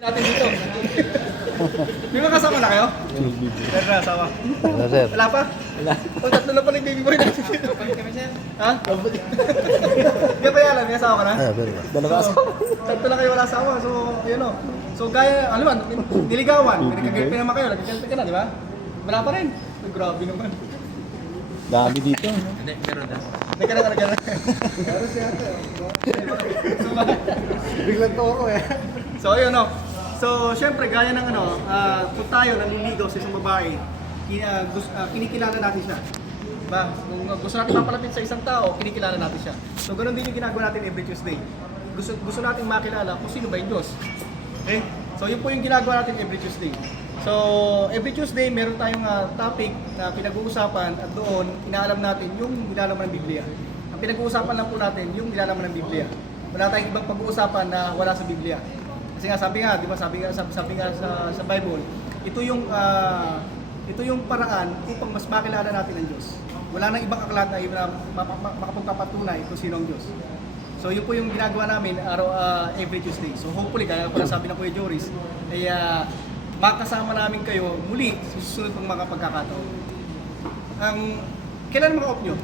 Natin dito. May mga kasama na kayo? Meron na asawa? Ano, sir? Wala pa? Wala. O, tatlo na pala yung baby boy natin dito. Ha? Hindi pa alam, may asawa ka na? Ah, very well. Dalawa asawa? Tatlo na kayo wala asawa. So, yun o. So, gaya, ano man, niligawan. Pinagkagirlpin naman kayo. Nagkagirlpin ka na, di ba? Wala pa rin. Ay, grabe naman. Dami dito. Hindi, meron na. Nagkana. Pero siya ate, So, biglang to ako eh. So ayun no. So syempre gaya ng kung tayo nanliligaw sa isang babae, kinikilala natin siya. Diba? Kung gusto natin mapalapit sa isang tao, kinikilala natin siya. So ganoon din yung ginagawa natin every Tuesday. Gusto natin makilala kung sino ba yung Diyos. Okay? So yun po yung ginagawa natin every Tuesday. So every Tuesday meron tayong topic na pinag-uusapan at doon inaalam natin yung nilalaman ng Biblia. Ang pinag-uusapan lang po natin yung nilalaman ng Biblia. Wala tayong ibang pag-uusapan na wala sa Biblia. Kasi nga sabi nga, di ba, sabi nga sa Bible, ito yung paraan upang mas makilala natin ang Diyos. Wala nang ibang aklat na makapagpapatunay kung sino ang Diyos. So yun po yung ginagawa namin every Tuesday. So hopefully, kaya pala sabi na Kuya Joris, ay makasama namin kayo muli sa susunod pang mga pagkakataon. Kailan mga off nyo?